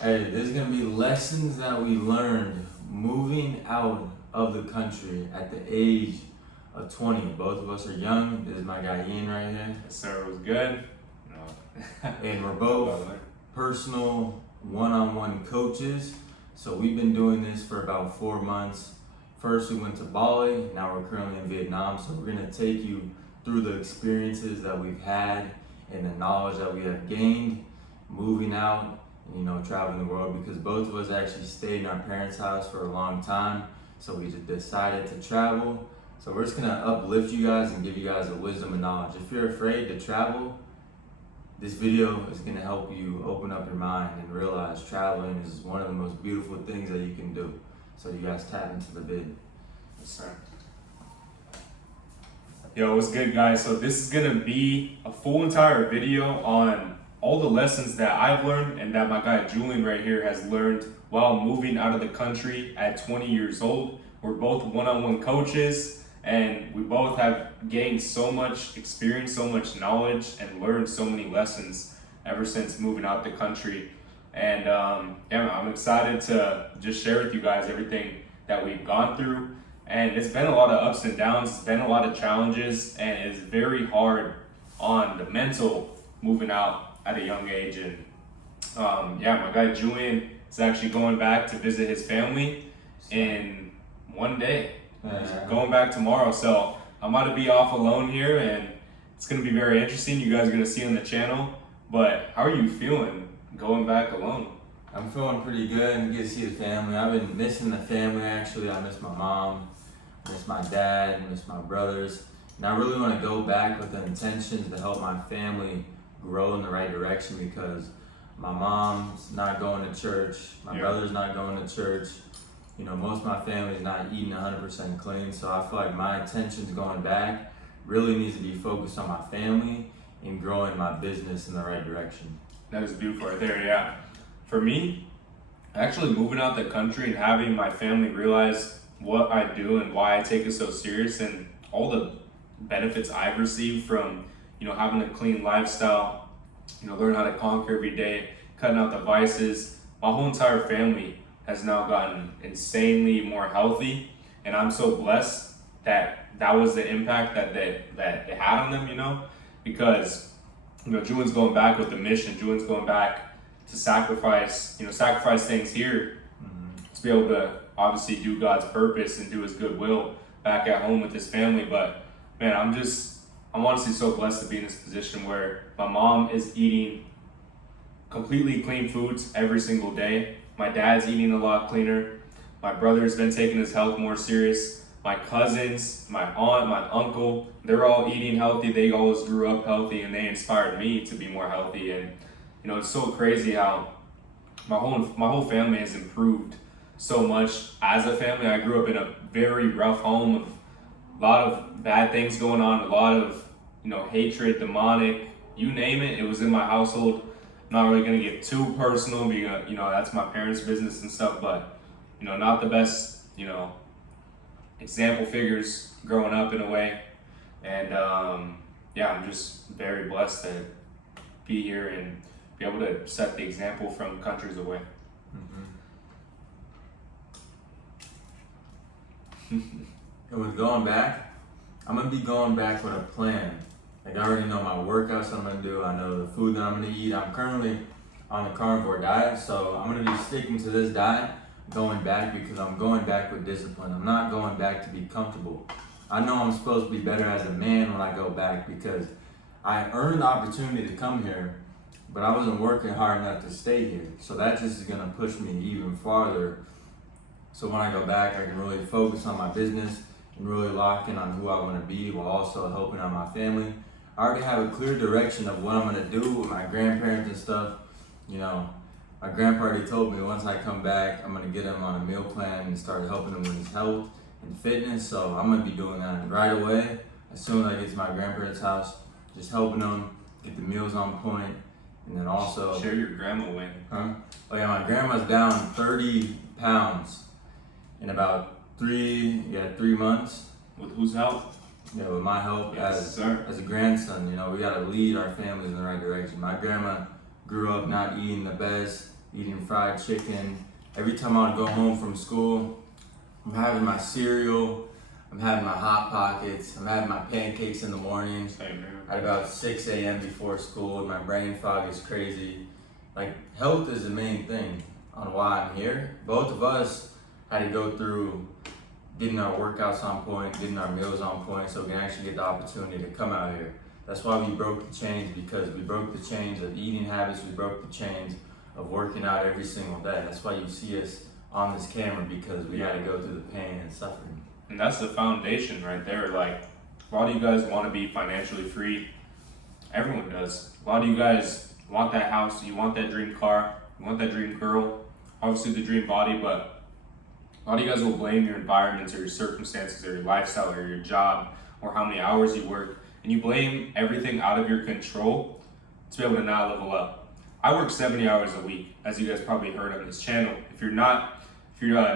Hey, there's gonna be lessons that we learned moving out of the country at the age of 20. Both of us are young. This is my guy Ian right here. Yes, sir, was good. No. And we're both personal one-on-one coaches. So we've been doing this for about 4 months. First we went to Bali, now we're currently in Vietnam. So we're gonna take you through the experiences that we've had and the knowledge that we have gained moving out, traveling the world, because both of us actually stayed in our parents' house for a long time. So we just decided to travel. So we're just gonna uplift you guys and give you guys the wisdom and knowledge. If you're afraid to travel, this video is gonna help you open up your mind and realize traveling is one of the most beautiful things that you can do. So you guys tap into the vid. Yes, sir. Yo, what's good, guys? So this is gonna be a full entire video on all the lessons that I've learned and that my guy Julian right here has learned while moving out of the country at 20 years old. We're both one-on-one coaches, and we both have gained so much experience, so much knowledge, and learned so many lessons ever since moving out the country. And I'm excited to just share with you guys everything that we've gone through. And it's been a lot of ups and downs, it's been a lot of challenges, and it's very hard on the mental moving out at a young age. And my guy Julian is actually going back to visit his family in one day. He's going back tomorrow, so I'm about to be off alone here, and it's going to be very interesting. You guys are going to see on the channel. But how are you feeling going back alone? I'm feeling pretty good and get to see the family. I've been missing the family actually. I miss my mom, miss my dad, miss my brothers. And I really want to go back with the intentions to help my family grow in the right direction, because my mom's not going to church, my brother's not going to church. Most of my family's not eating 100% clean, so I feel like my intentions going back really needs to be focused on my family and growing my business in the right direction. That is beautiful right there, yeah. For me, actually moving out the country and having my family realize what I do and why I take it so serious, and all the benefits I've received from, having a clean lifestyle, learn how to conquer every day, cutting out the vices. My whole entire family has now gotten insanely more healthy, and I'm so blessed that that was the impact that they had on them, because Julian's going back with the mission. Julian's going back to sacrifice things here to be able to obviously do God's purpose and do His good will back at home with his family. But man, I'm honestly so blessed to be in this position where my mom is eating completely clean foods every single day. My dad's eating a lot cleaner. My brother's been taking his health more serious. My cousins, my aunt, my uncle, they're all eating healthy. They always grew up healthy, and they inspired me to be more healthy. And it's so crazy how my whole family has improved so much as a family. I grew up in a very rough home, a lot of bad things going on, a lot of hatred, demonic, you name it. It was in my household. I'm not really gonna get too personal because that's my parents' business and stuff, but not the best example figures growing up in a way. And I'm just very blessed to be here and be able to set the example from countries away. And with going back, I'm gonna be going back with a plan. Like, I already know my workouts I'm gonna do. I know the food that I'm gonna eat. I'm currently on the carnivore diet, so I'm gonna be sticking to this diet going back, because I'm going back with discipline. I'm not going back to be comfortable. I know I'm supposed to be better as a man when I go back, because I earned the opportunity to come here, but I wasn't working hard enough to stay here. So that just is gonna push me even farther. So when I go back, I can really focus on my business and really lock in on who I want to be, while also helping out my family. I already have a clear direction of what I'm gonna do with my grandparents and stuff. My grandpa already told me once I come back, I'm gonna get him on a meal plan and start helping him with his health and fitness. So I'm gonna be doing that right away. As soon as I get to my grandparents' house, just helping them get the meals on point, and then also share your grandma win. Oh yeah, my grandma's down 30 pounds in about 3 months. With whose help? Yeah, with my help. Yes, as a grandson, we gotta lead our families in the right direction. My grandma grew up not eating the best, eating fried chicken. Every time I would go home from school, I'm having my cereal, I'm having my Hot Pockets, I'm having my pancakes in the morning. Same here. At about 6 a.m. before school, and my brain fog is crazy. Like, health is the main thing on why I'm here. Both of us had to go through getting our workouts on point, getting our meals on point, so we can actually get the opportunity to come out here. That's why we broke the chains, because we broke the chains of eating habits, we broke the chains of working out every single day. That's why you see us on this camera, because we had to go through the pain and suffering. And that's the foundation right there. Like, a lot of you guys want to be financially free. Everyone does. A lot of you guys want that house, you want that dream car, you want that dream girl, obviously the dream body, but a lot of you guys will blame your environments or your circumstances or your lifestyle or your job or how many hours you work, and you blame everything out of your control to be able to not level up. I work 70 hours a week, as you guys probably heard on this channel. If you're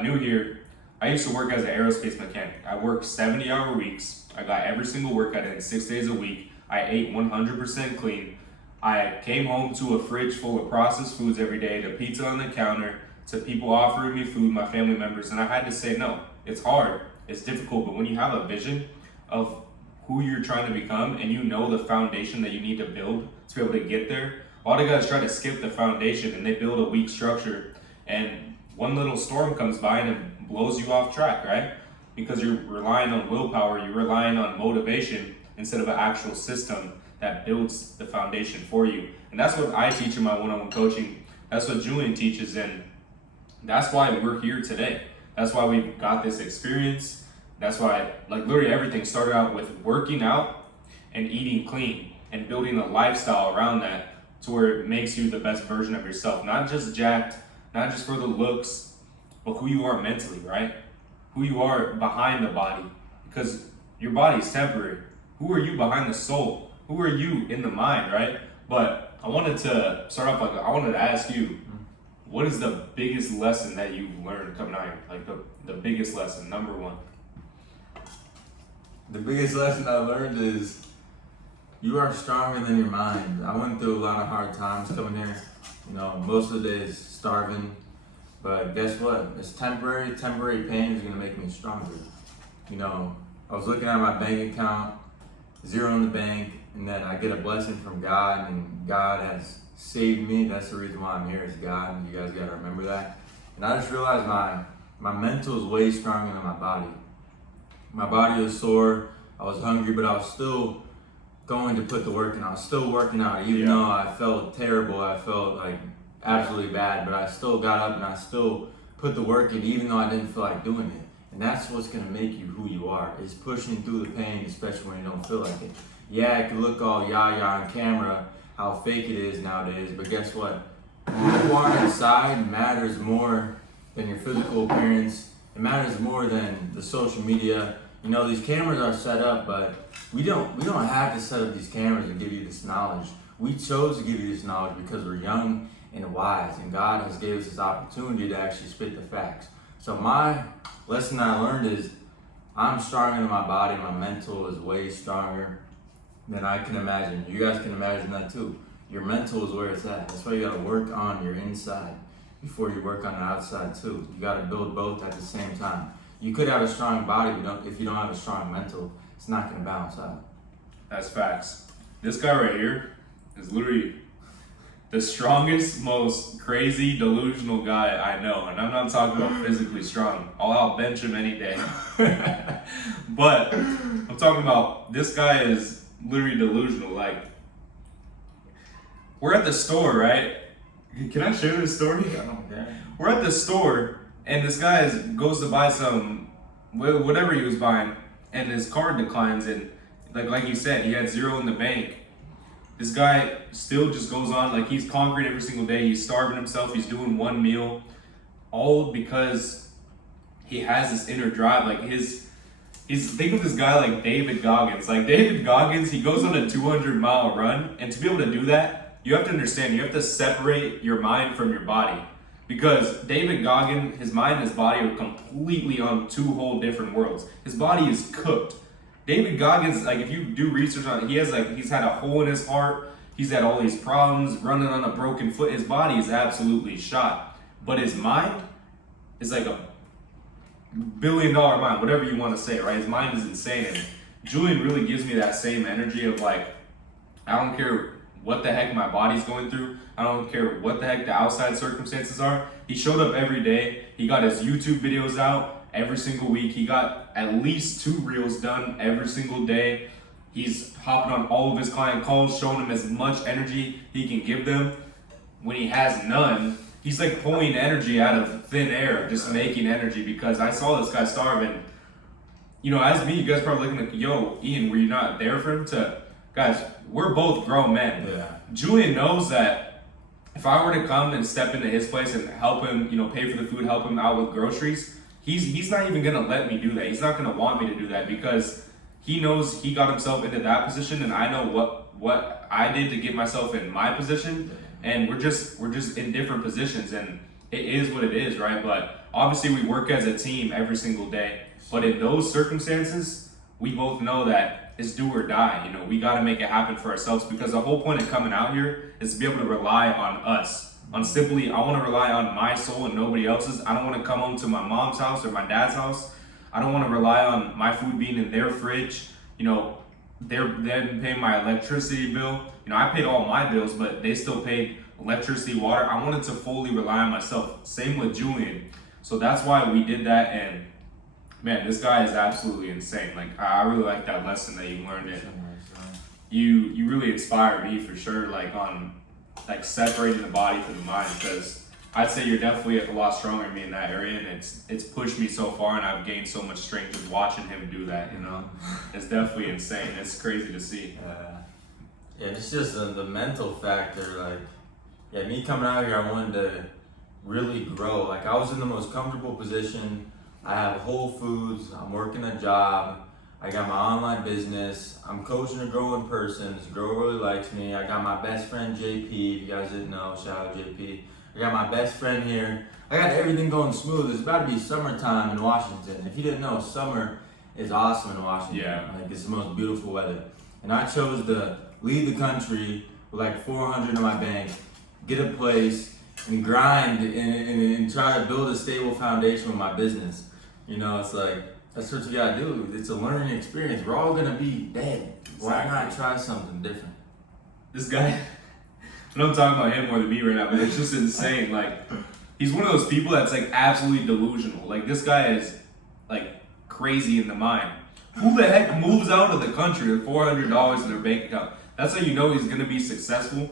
new here, I used to work as an aerospace mechanic. I worked 70-hour weeks. I got every single workout in 6 days a week. I ate 100% clean. I came home to a fridge full of processed foods every day, to pizza on the counter, to people offering me food, my family members, and I had to say no. It's hard, it's difficult, but when you have a vision of who you're trying to become and you know the foundation that you need to build to be able to get there, a lot of guys try to skip the foundation and they build a weak structure, and one little storm comes by and it blows you off track, right? Because you're relying on willpower, you're relying on motivation instead of an actual system that builds the foundation for you. And that's what I teach in my one-on-one coaching. That's what Julian teaches, and that's why we're here today. That's why we've got this experience. That's why, like, literally everything started out with working out and eating clean and building a lifestyle around that to where it makes you the best version of yourself. Not just jacked, not just for the looks, but who you are mentally, right? Who you are behind the body, because your body's temporary. Who are you behind the soul? Who are you in the mind, right? But I wanted to start off, I wanted to ask you, what is the biggest lesson that you've learned coming out here? Like the biggest lesson, number one. The biggest lesson I learned is you are stronger than your mind. I went through a lot of hard times coming here. You know, most of the days starving. But guess what? It's temporary. Temporary pain is gonna make me stronger. You know, I was looking at my bank account, zero in the bank, and then I get a blessing from God, and God has saved me. That's the reason why I'm here, is God. You guys gotta remember that. And I just realized my mental is way stronger than my body. My body was sore, I was hungry, but I was still going to put the work in. I was still working out, even though I felt terrible, I felt like absolutely bad, but I still got up and I still put the work in, even though I didn't feel like doing it. And that's what's gonna make you who you are, is pushing through the pain, especially when you don't feel like it. Yeah, it can look all yah-yah on camera, how fake it is nowadays, but guess what? Who you are inside matters more than your physical appearance. It matters more than the social media. You know, these cameras are set up, but we don't have to set up these cameras and give you this knowledge. We chose to give you this knowledge because we're young and wise, and God has gave us this opportunity to actually spit the facts. So my lesson I learned is I'm stronger than my body. My mental is way stronger than I can imagine. You guys can imagine that too. Your mental is where it's at. That's why you gotta work on your inside before you work on the outside too. You gotta build both at the same time. You could have a strong body, but if you don't have a strong mental, it's not gonna balance out. That's facts. This guy right here is literally the strongest, most crazy, delusional guy I know. And I'm not talking about physically strong. I'll bench him any day. But I'm talking about, this guy is literally delusional. Like, we're at the store, right? Can I share this story? Okay. We're at the store, and this guy goes to buy some, whatever he was buying, and his card declines, and like you said, he had zero in the bank. This guy still just goes on, like, he's conquering every single day, he's starving himself, he's doing one meal, all because he has this inner drive. Like, think of this guy like David Goggins. Like, David Goggins, he goes on a 200-mile run, and to be able to do that, you have to understand, you have to separate your mind from your body. Because David Goggins, his mind and his body are completely on two whole different worlds. His body is cooked. David Goggins, like, if you do research on it, he's had a hole in his heart. He's had all these problems, running on a broken foot. His body is absolutely shot. But his mind is like a $1 billion mind, whatever you want to say, right? His mind is insane. And Julian really gives me that same energy of like, I don't care what the heck my body's going through. I don't care what the heck the outside circumstances are. He showed up every day. He got his YouTube videos out every single week. He got at least 2 reels done every single day. He's hopping on all of his client calls, showing them as much energy he can give them. When he has none, he's like pulling energy out of thin air, just making energy, because I saw this guy starving. You know, as me, you guys probably looking at, yo, Ian, were you not there for him? Guys, we're both grown men. Yeah. Julian knows that if I were to come and step into his place and help him, you know, pay for the food, help him out with groceries, he's not even gonna let me do that. He's not gonna want me to do that, because he knows he got himself into that position, and I know what I did to get myself in my position, and we're just in different positions, and it is what it is, right? But obviously we work as a team every single day. But in those circumstances, we both know that it's do or die. You know, we got to make it happen for ourselves, because the whole point of coming out here is to be able to rely on us. On simply, I want to rely on my soul and nobody else's. I don't want to come home to my mom's house or my dad's house. I don't want to rely on my food being in their fridge. You know, they're paying my electricity bill. You know, I paid all my bills, but they still paid electricity, water. I wanted to fully rely on myself. Same with Julian. So that's why we did that. And man, this guy is absolutely insane. Like, I really like that lesson that you learned. It. You really inspired me for sure, like on like separating the body from the mind, because I'd say you're definitely a lot stronger than me in that area, and it's pushed me so far, and I've gained so much strength just watching him do that. You know, it's definitely insane. It's crazy to see. Yeah, it's just the mental factor. Like, yeah, me coming out here, I wanted to really grow. Like, I was in the most comfortable position. I have Whole Foods. I'm working a job. I got my online business. I'm coaching a growing person. This girl really likes me. I got my best friend JP. If you guys didn't know, shout out JP. I got my best friend here. I got everything going smooth. It's about to be summertime in Washington. If you didn't know, summer is awesome in Washington. Yeah. Like, it's the most beautiful weather. And I chose to leave the country with like $400 in my bank, get a place, and grind and try to build a stable foundation with my business. You know, it's like, that's what you gotta do. It's a learning experience. We're all gonna be dead. Why not try something different? This guy, I know I'm talking about him more than me right now, but it's just insane. Like, he's one of those people that's like absolutely delusional. Like, this guy is like crazy in the mind. Who the heck moves out of the country with $400 in their bank account? That's how you know he's gonna be successful,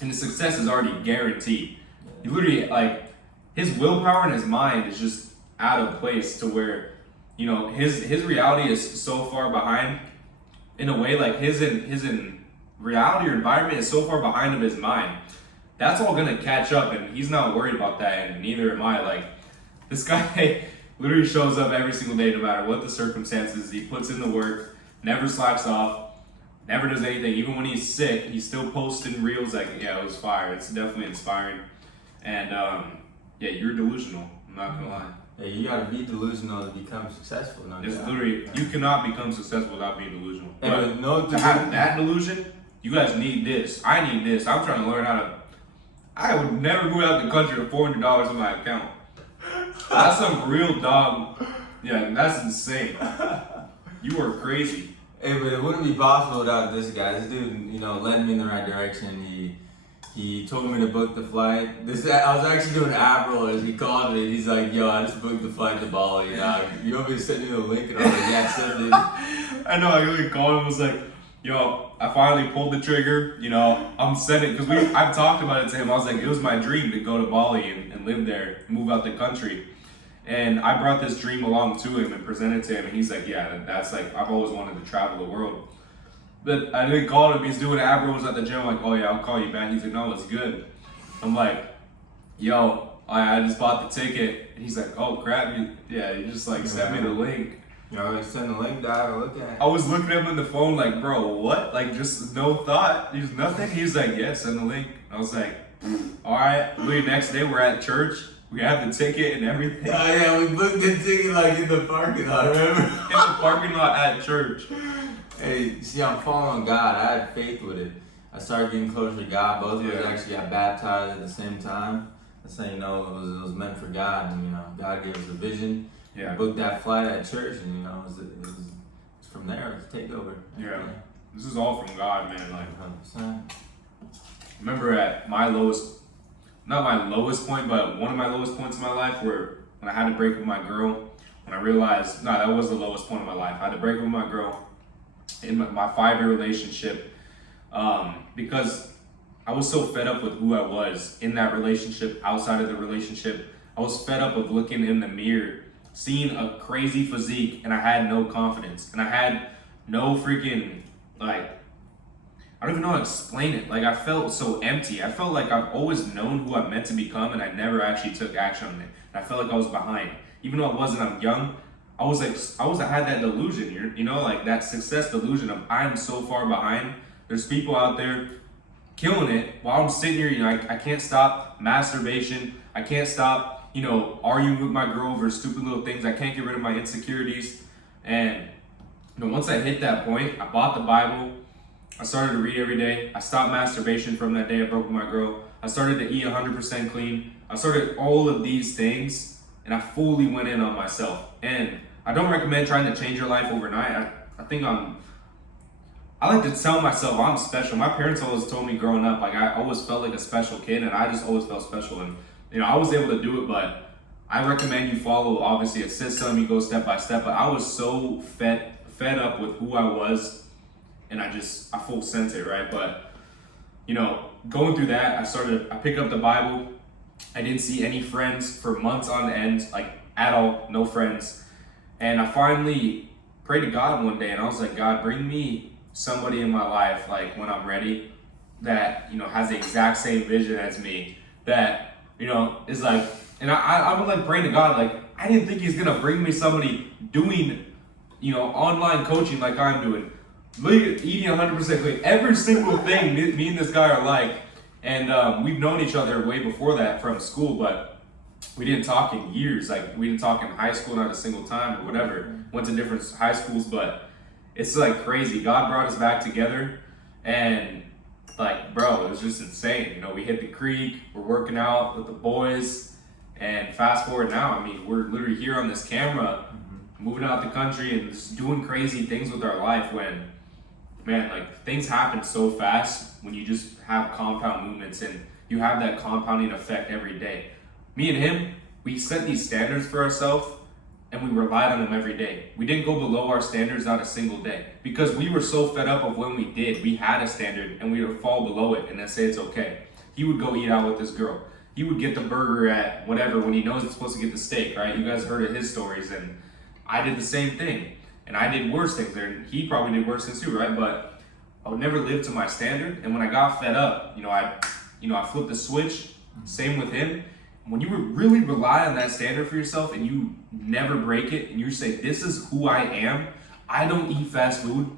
and the success is already guaranteed. He literally, like, his willpower and his mind is just out of place to where, you know, his reality is so far behind. In a way, like his in reality or environment is so far behind of his mind. That's all gonna catch up, and he's not worried about that, and neither am I. Like, this guy literally shows up every single day, no matter what the circumstances. He puts in the work, never slacks off, never does anything. Even when he's sick, he's still posting reels. Like, yeah, it was fire. It's definitely inspiring. And yeah, you're delusional. I'm not gonna lie. Yeah, you gotta be delusional to become successful. No It's doubt. literally, you cannot become successful without being delusional. And But with no to have that delusion, you guys need this. I need this. I'm trying to learn how to. I would never move out the country with $400 in my account. That's some real dog. Yeah, that's insane. You are crazy. Hey, but it wouldn't be possible without this guy. This dude, you know, led me in the right direction. He told me to book the flight. I was actually doing ab rollers. He called me. He's like, "Yo, I just booked the flight to Bali. You want me to send you the link?" And I was like, "Yeah, send it." I know. I really called him and was like, "Yo, I finally pulled the trigger. You know, I'm sending," because I've talked about it to him. I was like, it was my dream to go to Bali and live there, move out the country. And I brought this dream along to him and presented to him, and he's like, "Yeah, that's like, I've always wanted to travel the world." But I didn't call him. He's doing ab rolls at the gym. I'm like, "Oh yeah, I'll call you back." He's like, "No, it's good." I'm like, "Yo, I just bought the ticket." And he's like, "Oh crap, you just like sent me the link." You know, like, send the link down and look at it. I was looking at him on the phone like, "Bro, what?" Like, just no thought. There's nothing. He's like, "Yeah, send the link." I was like, "All right." The next day we're at church. We have the ticket and everything. Oh yeah, we booked the ticket like in the parking lot, remember? In the parking lot at church. Hey, see, I'm following God. I had faith with it. I started getting closer to God. Both of us Yeah. actually got baptized at the same time. That's how you know it was meant for God, and God gave us a vision. Yeah. Booked that flight at church, and it was from there. It was a takeover. Yeah. This is all from God, man. Like, 100%. remember at my lowest, not my lowest point, but one of my lowest points in my life, where when I had to break with my girl, when I realized, no, that was the lowest point of my life. I had to break with my girl in my 5-year relationship, because I was so fed up with who I was in that relationship, outside of the relationship. I was fed up of looking in the mirror, seeing a crazy physique, and I had no confidence. And I had no freaking, like, I don't even know how to explain it. Like, I felt so empty. I felt like I've always known who I'm meant to become, and I never actually took action on it. And I felt like I was behind. Even though I wasn't, I'm young, I had that delusion, like that success delusion of I'm so far behind. There's people out there killing it while I'm sitting here, I can't stop masturbation. I can't stop, arguing with my girl over stupid little things. I can't get rid of my insecurities. And, once I hit that point, I bought the Bible. I started to read every day. I stopped masturbation from that day I broke with my girl. I started to eat 100% clean. I started all of these things, and I fully went in on myself. And I don't recommend trying to change your life overnight. I like to tell myself I'm special. My parents always told me growing up, like, I always felt like a special kid, and I just always felt special. And, I was able to do it, but I recommend you follow, obviously, a system. You go step by step. But I was so fed up with who I was, and I full sent it, right? But, going through that, I picked up the Bible. I didn't see any friends for months on end, like, at all, no friends. And I finally prayed to God one day, and I was like, God, bring me somebody in my life, like, when I'm ready, that, has the exact same vision as me, that, is like, and I was like praying to God, like, I didn't think he's gonna bring me somebody doing, online coaching like I'm doing, eating 100% clean, every single thing me and this guy are like. And we've known each other way before that from school, but we didn't talk in years. Like, we didn't talk in high school, not a single time or whatever. Went to different high schools, but it's like crazy. God brought us back together, and like, bro, it was just insane. We hit the creek, we're working out with the boys, and fast forward now, I mean, we're literally here on this camera, moving out the country and just doing crazy things with our life when, man, like, things happen so fast when you just have compound movements and you have that compounding effect every day. Me and him, we set these standards for ourselves, and we relied on them every day. We didn't go below our standards, not a single day, because we were so fed up of when we did. We had a standard, and we would fall below it and then say it's okay. He would go eat out with this girl. He would get the burger at whatever when he knows he's supposed to get the steak, right? You guys heard of his stories, and I did the same thing. And I did worse things there, and he probably did worse things too, right? But I would never live to my standard, and when I got fed up, I flipped the switch. Same with him. When you really rely on that standard for yourself and you never break it, and you say, this is who I am, I don't eat fast food,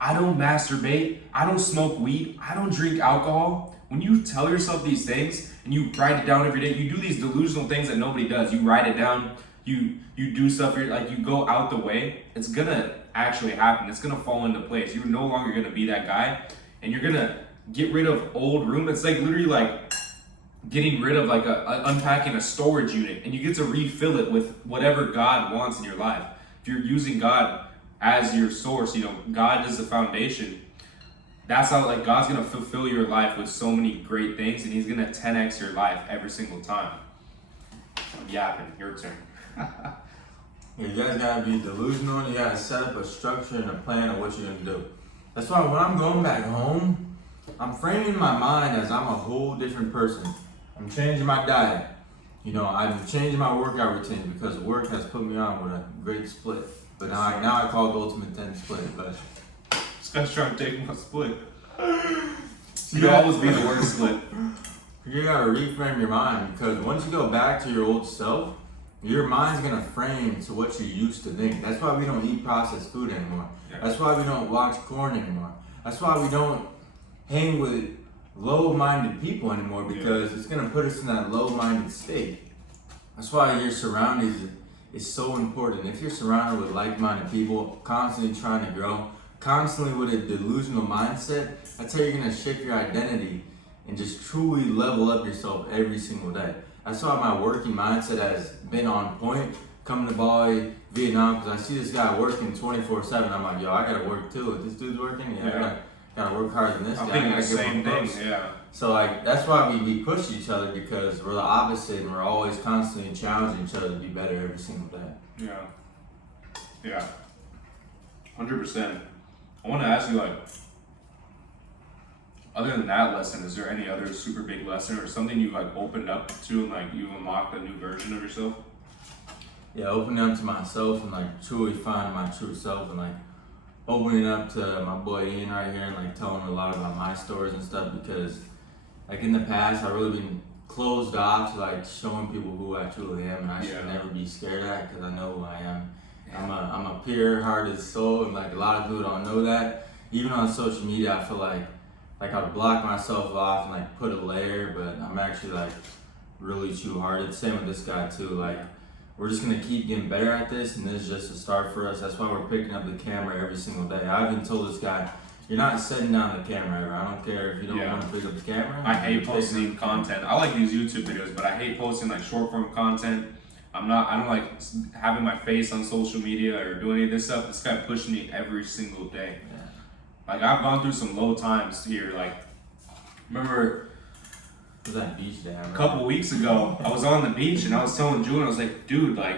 I don't masturbate, I don't smoke weed, I don't drink alcohol. When you tell yourself these things and you write it down every day, you do these delusional things that nobody does. You write it down, you do stuff, like, you go out the way, it's gonna actually happen. It's gonna fall into place. You're no longer gonna be that guy, and you're gonna get rid of old room. It's like literally like getting rid of like unpacking a storage unit, and you get to refill it with whatever God wants in your life. If you're using God as your source, God is the foundation. That's how, like, God's gonna fulfill your life with so many great things, and he's gonna 10x your life every single time. I'm yapping, your turn. You guys gotta be delusional, and you gotta set up a structure and a plan of what you're gonna do. That's why when I'm going back home, I'm framing my mind as I'm a whole different person. I'm changing my diet. I'm changing my workout routine because work has put me on with a great split. But now I call it the ultimate 10 split. But this guy's trying to take my split. You'll always be the worst split. You gotta reframe your mind, because once you go back to your old self, your mind's gonna frame to what you used to think. That's why we don't eat processed food anymore. Yeah. That's why we don't watch porn anymore. That's why we don't hang with low-minded people anymore, because it's gonna put us in that low-minded state. That's why your surroundings is so important. If you're surrounded with like-minded people, constantly trying to grow, constantly with a delusional mindset, that's how you're gonna shift your identity and just truly level up yourself every single day. That's why my working mindset has been on point coming to Bali, Vietnam, because I see this guy working 24/7. I'm like, yo, I gotta work too. If this dude's working, I gotta work harder than this I'm guy. thinking I the gotta same give him thing, close. yeah. So like that's why we push each other, because we're the opposite and we're always constantly challenging each other to be better every single day. Yeah. 100%. I want to ask you, like, other than that lesson, is there any other super big lesson or something you've like opened up to and like you've unlocked a new version of yourself? Yeah, opening up to myself and like truly finding my true self, and like opening up to my boy Ian right here and like telling him a lot about my stories and stuff, because like in the past I've really been closed off to like showing people who I truly am, and I should never be scared of that, because I know who I am. I'm a pure-hearted soul, and like a lot of people don't know that. Even on social media, I feel like I would block myself off and like put a layer, but I'm actually like really true-hearted. Same with this guy too. Like we're just gonna keep getting better at this, and this is just a start for us. That's why we're picking up the camera every single day. I even told this guy, you're not setting down the camera ever. I don't care if you don't want to pick up the camera. I hate posting content. I like these YouTube videos, but I hate posting like short form content. I don't like having my face on social media or doing any of this stuff. This guy pushed me every single day. Yeah. Like I've gone through some low times here. Like remember was that beach day? A couple weeks ago, I was on the beach and I was telling Julian, I was like, dude, like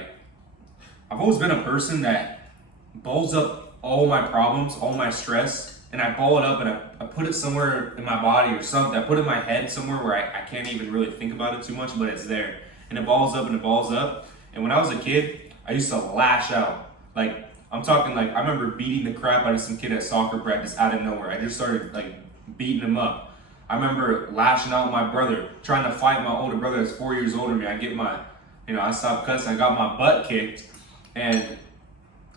I've always been a person that balls up all my problems, all my stress, and I ball it up and I put it somewhere in my body or something. I put it in my head somewhere where I can't even really think about it too much, but it's there. And it balls up and it balls up. And when I was a kid, I used to lash out. Like, I'm talking like, I remember beating the crap out of some kid at soccer practice out of nowhere. I just started like beating him up. I remember lashing out at my brother, trying to fight my older brother that's 4 years older than me. I stopped cussing, I got my butt kicked. And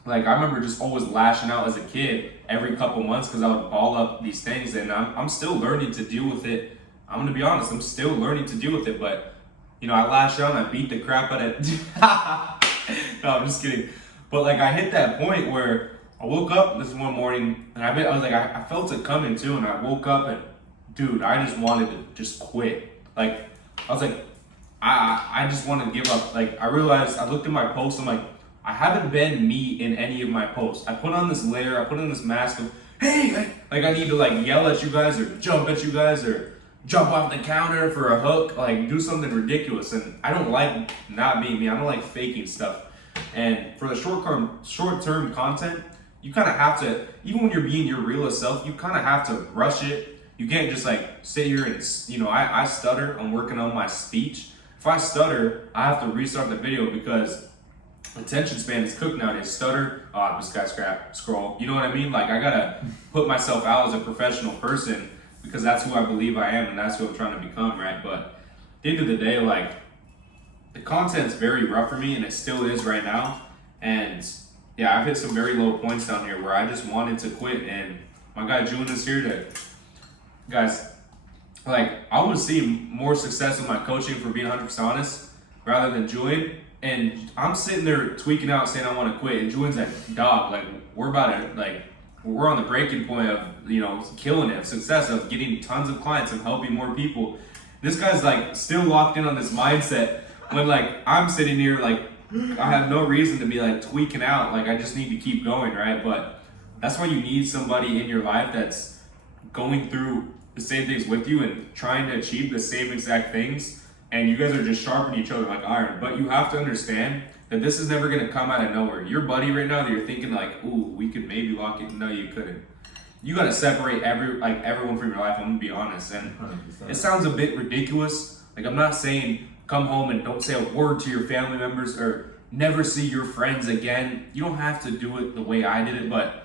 like, I remember just always lashing out as a kid every couple months because I would ball up these things. And I'm still learning to deal with it. I'm gonna be honest, I'm still learning to deal with it, but I lashed out and I beat the crap out of it. No, I'm just kidding. But like I hit that point where I woke up this one morning and I felt it coming too, and I woke up and dude, I just wanted to just quit. Like I was like, I just wanted to give up. Like I realized, I looked at my posts, I'm like, I haven't been me in any of my posts. I put on this layer, I put on this mask of, hey, like I need to like yell at you guys or jump at you guys or jump off the counter for a hook, like do something ridiculous. And I don't like not being me. I don't like faking stuff. And for the short-term content, you kind of have to, even when you're being your realest self, you kind of have to rush it. You can't just like sit here and, I stutter. I'm working on my speech. If I stutter, I have to restart the video because attention span is cooked nowadays. Stutter, this guy's crap, scroll. You know what I mean? Like I gotta put myself out as a professional person, because that's who I believe I am and that's who I'm trying to become, right? But at the end of the day, like, the content's very rough for me, and it still is right now. And yeah, I've hit some very low points down here where I just wanted to quit. And my guy Julian is here to, guys, like, I want to see more success with my coaching, for being 100% honest, rather than Julian. And I'm sitting there tweaking out saying I want to quit, and Julian's like, dog, like, we're on the breaking point of, killing it, of success, of getting tons of clients, of helping more people. This guy's like still locked in on this mindset when like I'm sitting here like I have no reason to be like tweaking out. Like I just need to keep going, right? But that's why you need somebody in your life that's going through the same things with you and trying to achieve the same exact things. And you guys are just sharpening each other like iron. But you have to understand that this is never gonna come out of nowhere. Your buddy right now that you're thinking like, ooh, we could maybe lock it. No, you couldn't. You gotta separate everyone from your life. I'm gonna be honest. And 100%. It sounds a bit ridiculous. Like I'm not saying come home and don't say a word to your family members or never see your friends again. You don't have to do it the way I did it, but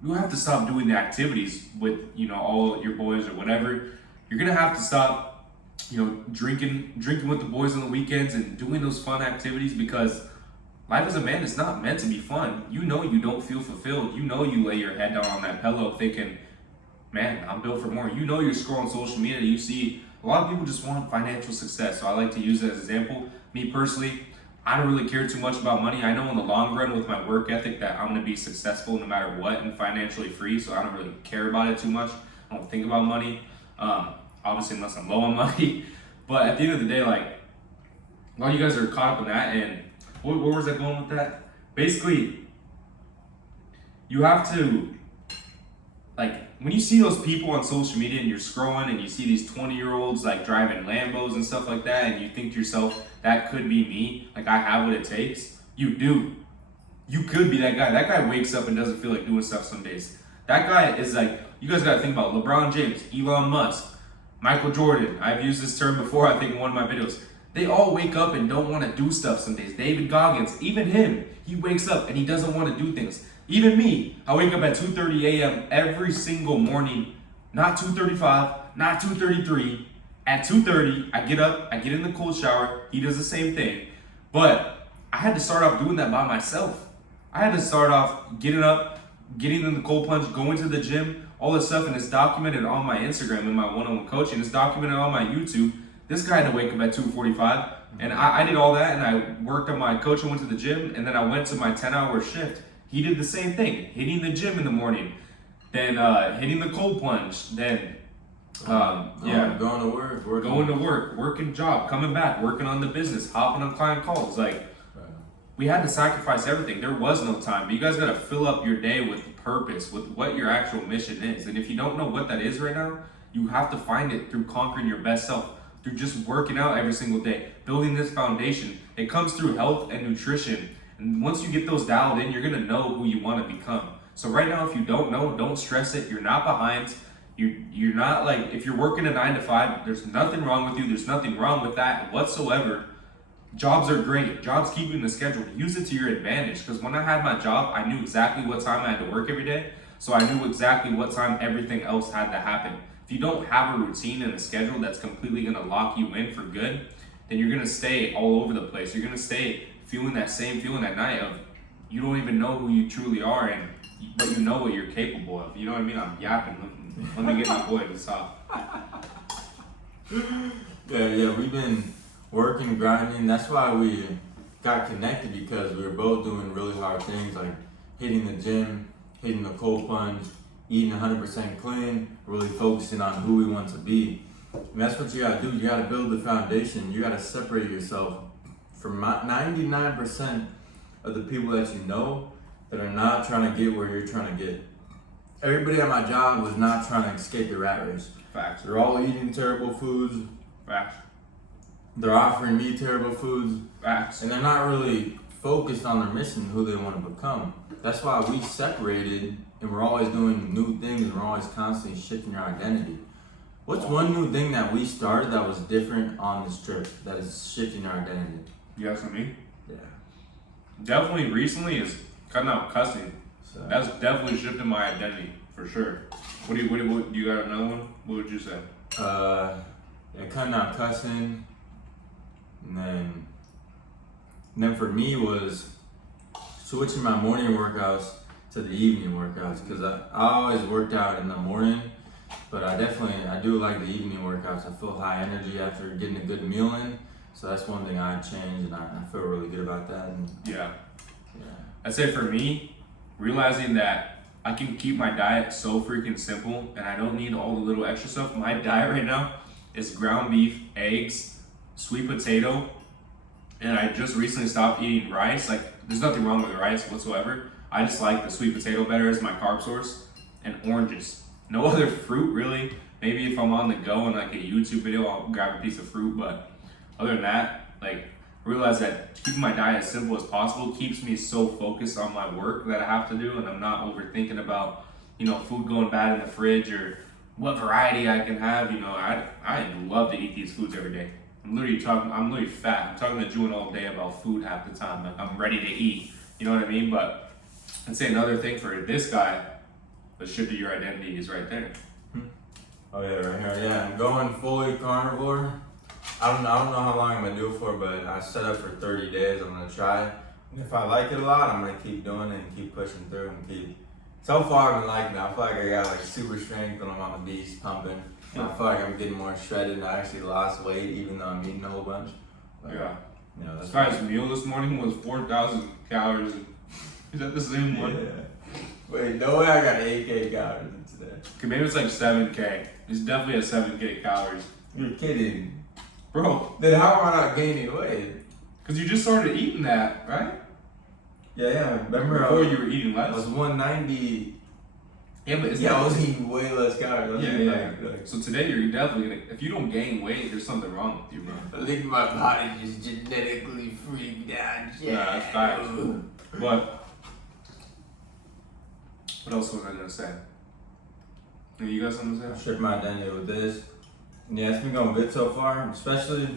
you have to stop doing the activities with, all your boys or whatever. You're gonna have to stop, drinking with the boys on the weekends and doing those fun activities, because life as a man is not meant to be fun. You don't feel fulfilled. You lay your head down on that pillow thinking, man, I'm built for more. You're scrolling social media, you see a lot of people just want financial success. So I like to use that as an example. Me personally, I don't really care too much about money. I know in the long run with my work ethic that I'm gonna be successful no matter what and financially free. So I don't really care about it too much. I don't think about money. Obviously unless I'm low on money. But at the end of the day, like, a lot of you guys are caught up in that. And where was I going with that? Basically, you have to, like, when you see those people on social media and you're scrolling and you see these 20-year-olds like driving Lambos and stuff like that, and you think to yourself, that could be me, like I have what it takes. You do. You could be that guy. That guy wakes up and doesn't feel like doing stuff some days. That guy is like, you guys gotta think about LeBron James, Elon Musk, Michael Jordan. I've used this term before, I think in one of my videos. They all wake up and don't want to do stuff some days. David Goggins, even him, he wakes up and he doesn't want to do things. Even me, I wake up at 2:30 a.m. every single morning, not 2:35, not 2:33. At 2:30, I get up, I get in the cold shower. He does the same thing. But I had to start off doing that by myself. I had to start off getting up, getting in the cold plunge, going to the gym, all this stuff, and it's documented on my Instagram in my one-on-one coaching. It's documented on my YouTube. This guy had to wake up at 2:45, and I did all that, and I worked on my coaching, went to the gym, and then I went to my 10-hour shift. He did the same thing, hitting the gym in the morning, then hitting the cold plunge, then going to work, working job, coming back, working on the business, hopping on client calls. Like, we had to sacrifice everything. There was no time, but you guys got to fill up your day with purpose, with what your actual mission is. And if you don't know what that is right now, you have to find it through conquering your best self, through just working out every single day, building this foundation. It comes through health and nutrition. And once you get those dialed in, you're gonna know who you want to become. So right now, if you don't know, don't stress it. You're not behind. You're not like, if you're working a 9 to 5, there's nothing wrong with you. There's nothing wrong with that whatsoever. Jobs are great. Jobs keep you in the schedule. Use it to your advantage. Because when I had my job, I knew exactly what time I had to work every day. So I knew exactly what time everything else had to happen. If you don't have a routine and a schedule that's completely gonna lock you in for good, then you're gonna stay all over the place. You're gonna stay feeling that same feeling at night of you don't even know who you truly are, but you know what you're capable of. You know what I mean? I'm yapping. Let me get my boy to stop. Yeah, we've been working, grinding. That's why we got connected, because we were both doing really hard things like hitting the gym, hitting the cold plunge, eating 100% clean, really focusing on who we want to be. And that's what you gotta do. You gotta build the foundation. You gotta separate yourself from 99% of the people that you know that are not trying to get where you're trying to get. Everybody at my job was not trying to escape the rat race. Facts. They're all eating terrible foods. Facts. They're offering me terrible foods. Facts. And they're not really focused on their mission, who they want to become. That's why we separated, and we're always doing new things, and we're always constantly shifting our identity. What's one new thing that we started that was different on this trip that is shifting our identity? You asking me? Yeah. Definitely recently is cutting out cussing. So, That's definitely shifted my identity for sure. What do you got another one? What would you say? cutting out cussing, and then for me was switching my morning workouts to the evening workouts, because I always worked out in the morning, but I do like the evening workouts. I feel high energy after getting a good meal in, so that's one thing I changed, and I feel really good about that. And Yeah. I'd say for me, realizing that I can keep my diet so freaking simple and I don't need all the little extra stuff. My diet right now is ground beef, eggs, sweet potato, and I just recently stopped eating rice. Like, there's nothing wrong with rice whatsoever. I just like the sweet potato better as my carb source, and oranges. No other fruit really. Maybe if I'm on the go in like a YouTube video, I'll grab a piece of fruit, but other than that, like, realize that keeping my diet as simple as possible keeps me so focused on my work that I have to do, and I'm not overthinking about, food going bad in the fridge or what variety I can have. I love to eat these foods every day. I'm literally fat. I'm talking to June all day about food half the time. Like, I'm ready to eat. You know what I mean? But I'd say another thing for this guy, the shift of your identity is right there. Oh yeah, right here. Yeah, I'm going fully carnivore. I don't know how long I'm gonna do it for, but I set up for 30 days. I'm gonna try. And if I like it a lot, I'm gonna keep doing it and keep pushing through and keep. So far, I've been liking it. I feel like I got like super strength and I'm on the beast pumping. And I feel like I'm getting more shredded, and I actually lost weight even though I'm eating a whole bunch. But, Yeah. That's This guy's meal this morning was 4,000 calories. Is that the same one? Yeah. Wait, no way I got 8K calories in today. Okay, maybe it's like 7K. It's definitely at 7K calories. You're kidding. Bro, Then how am I not gaining weight? because you just started eating that, right? Yeah. Remember Before you were eating I less? was 190. Yeah, but it's Yeah, I not. was eating way less calories. I was Yeah, eating yeah. like So today you're definitely gonna, if you don't gain weight, there's something wrong with you, bro. I think my body just genetically freaked out. Yeah, that's facts. But what else was I gonna say? You got something to I say? stripped my identity with this. And yeah, it's been going good so far. Especially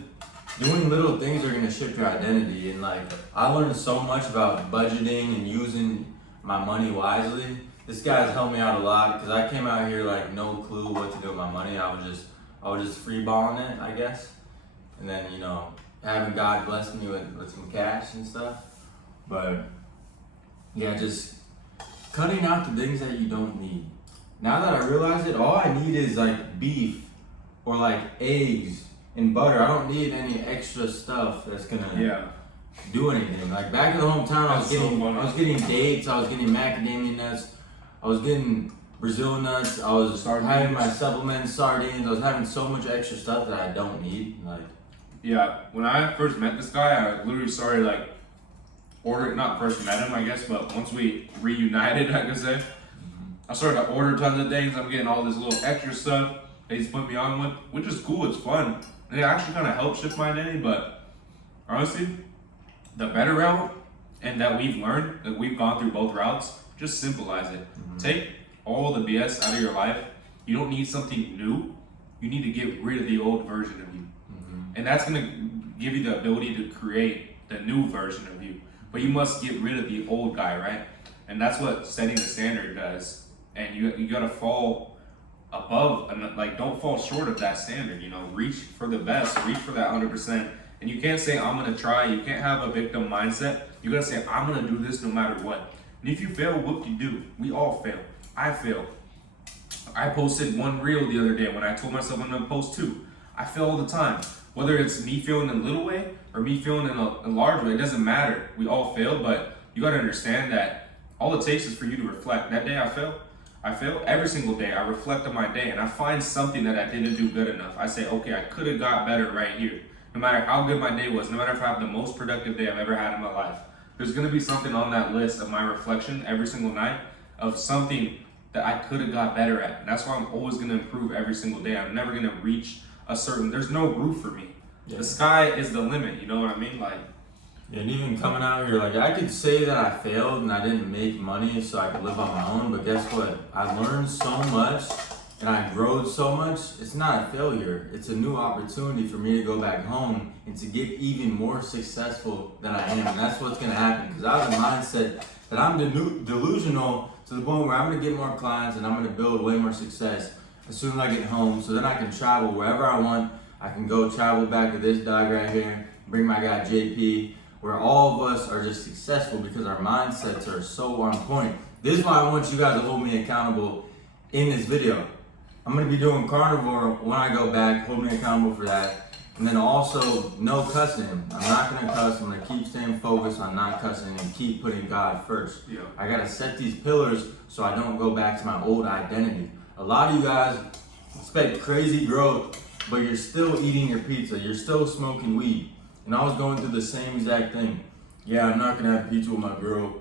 doing little things are gonna shift your identity. And like I learned so much about budgeting and using my money wisely. This guy's helped me out a lot because I came out here like no clue what to do with my money. I was just free balling it, I guess. And then, you know, having God bless me with some cash and stuff. But yeah, just cutting out the things that you don't need. Now that I realize it, all I need is like beef or like eggs and butter. I don't need any extra stuff that's gonna do anything. Like back in the hometown, That's so funny. I was getting dates, I was getting macadamia nuts, I was getting Brazil nuts, I was having my supplements, sardines. I was having so much extra stuff that I don't need. Like, Yeah, when I first met this guy, I literally started like not first met him, I guess, but once we reunited, I could say, I started to order tons of things. I'm getting all this little extra stuff that he's put me on with, which is cool, it's fun. And it actually kind of helped shift my identity, but honestly, the better route, and that we've learned, that we've gone through both routes, just symbolize it. Take all the BS out of your life. You don't need something new. You need to get rid of the old version of you. And that's gonna give you the ability to create the new version of you. But you must get rid of the old guy, right? And that's what setting the standard does. And you gotta fall above, and like don't fall short of that standard. You know, reach for the best, reach for that 100%. And you can't say I'm gonna try. You can't have a victim mindset. You gotta say I'm gonna do this no matter what. And if you fail, whoop you do. We all fail. I fail. I posted one reel the other day when I told myself I'm gonna post two. I fail all the time. Whether it's me feeling in a little way or me feeling in a large way, it doesn't matter. We all fail, but you gotta understand that all it takes is for you to reflect. That day I failed. Every single day. I reflect on my day and I find something that I didn't do good enough. I say, okay, I could have got better right here. No matter how good my day was, no matter if I have the most productive day I've ever had in my life, there's gonna be something on that list of my reflection every single night of something that I could have got better at. And that's why I'm always gonna improve every single day. I'm never gonna reach there's no roof for me. yeah. The sky is the limit, you know what I mean? Like, And even coming out here, like I could say that I failed and I didn't make money so I could live on my own, but guess what? I learned so much and I growed so much. It's not a failure. It's a new opportunity for me to go back home and to get even more successful than I am. And that's what's gonna happen because I have a mindset that I'm delusional to the point where I'm gonna get more clients and I'm gonna build way more success as soon as I get home, so then I can travel wherever I want. I can go travel back to this dog right here, bring my guy JP, where all of us are just successful because our mindsets are so on point. This is why I want you guys to hold me accountable in this video. I'm gonna be doing carnivore when I go back, hold me accountable for that. And then also no cussing. I'm not gonna cuss, I'm gonna keep staying focused on not cussing and keep putting God first. yeah. I gotta set these pillars so I don't go back to my old identity. A lot of you guys expect crazy growth, but you're still eating your pizza, you're still smoking weed. And I was going through the same exact thing. Yeah, I'm not gonna have pizza with my girl.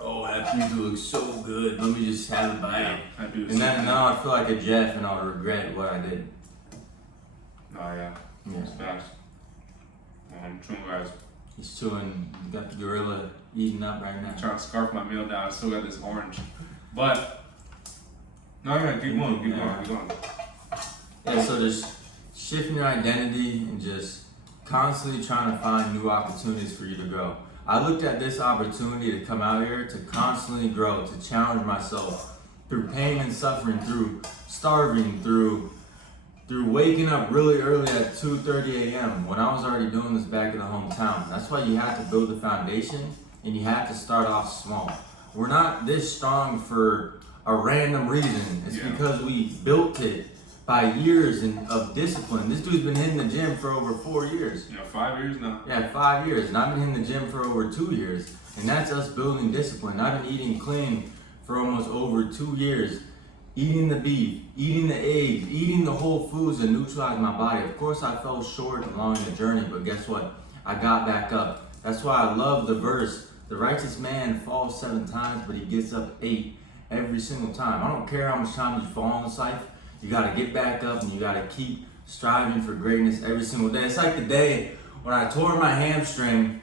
Oh, that pizza looks so good, let me just have a bite. I do. And then now I feel like a Jeff and I'll regret what I did. Oh, yeah. Yeah. It's fast. I'm chewing, guys. He's chewing, you got the gorilla eating up right now. I'm trying to scarf my meal down. I still got this orange. But, no, yeah, keep going. Yeah, so just shifting your identity and just constantly trying to find new opportunities for you to grow. I looked at this opportunity to come out here to constantly grow, to challenge myself through pain and suffering, through starving, through waking up really early at 2:30 a.m. when I was already doing this back in the hometown. That's why you have to build the foundation and you have to start off small. We're not this strong for a random reason. It's because we built it by years of discipline. This dude's been hitting the gym for over 4 years. 5 years now. Yeah, 5 years. And I've been hitting the gym for over 2 years. And that's us building discipline. I've been eating clean for almost over 2 years. Eating the beef, eating the eggs, eating the whole foods that neutralize my body. Of course, I fell short along the journey, but guess what? I got back up. That's why I love the verse. The righteous man falls 7 times, but he gets up 8 every single time. I don't care how much times you fall in this life. You got to get back up and you got to keep striving for greatness every single day. It's like the day when I tore my hamstring.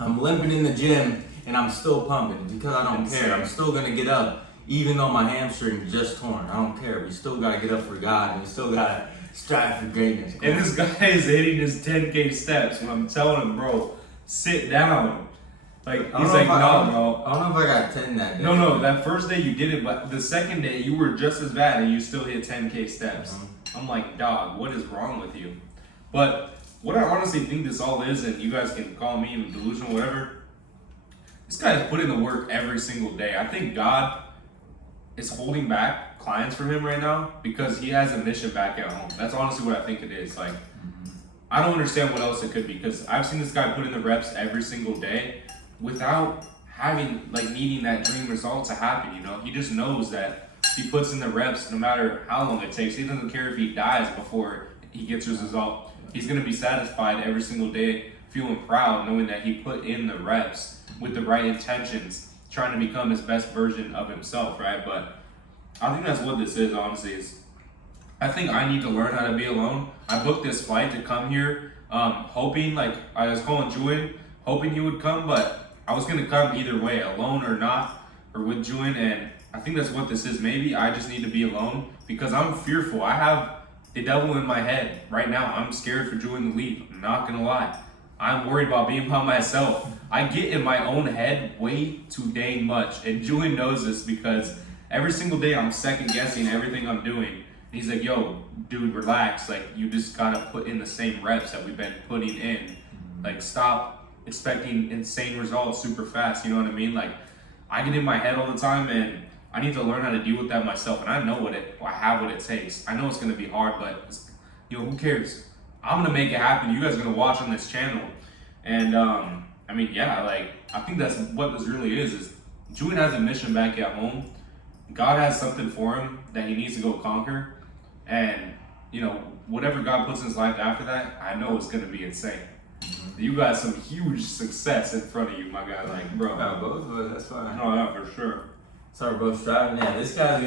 I'm limping in the gym and I'm still pumping because I don't care. I'm still going to get up even though my hamstring is just torn. I don't care. We still got to get up for God and we still got to strive for greatness. And this guy is hitting his 10K steps and I'm telling him, bro, sit down. Like, he's like, no, bro. I don't know if I got 10 that day. No, that first day you did it, but the second day you were just as bad and you still hit 10K steps. Mm-hmm. I'm like, dog, what is wrong with you? But what I honestly think this all is, and you guys can call me delusional, whatever, this guy is putting the work every single day. I think God is holding back clients from him right now because he has a mission back at home. That's honestly what I think it is. Like, I don't understand what else it could be because I've seen this guy put in the reps every single day without having, like, needing that dream result to happen, you know? He just knows that he puts in the reps no matter how long it takes. He doesn't care if he dies before he gets his result. He's going to be satisfied every single day, feeling proud, knowing that he put in the reps with the right intentions, trying to become his best version of himself, right? But I think that's what this is, honestly, is I think I need to learn how to be alone. I booked this flight to come here, hoping, like, I was calling Julian, hoping he would come, but I was gonna come either way, alone or not, or with Julian, and I think that's what this is. Maybe I just need to be alone because I'm fearful. I have the devil in my head right now. I'm scared for Julian to leave. I'm not gonna lie. I'm worried about being by myself. I get in my own head way too dang much, and Julian knows this because every single day I'm second guessing everything I'm doing. And he's like, yo, dude, relax. Like, you just gotta put in the same reps that we've been putting in. Like, stop expecting insane results super fast, you know what I mean? Like, I get in my head all the time and I need to learn how to deal with that myself, and I know I have what it takes. I know it's gonna be hard, but you know, who cares? I'm gonna make it happen. You guys are gonna watch on this channel. And I mean, yeah, like, I think that's what this really is Julian has a mission back at home. God has something for him that he needs to go conquer. And, you know, whatever God puts in his life after that, I know it's gonna be insane. You got some huge success in front of you, my guy. Like, bro. Both of us, that's fine. Oh, yeah, for sure. So we're both striving. Yeah, this guy's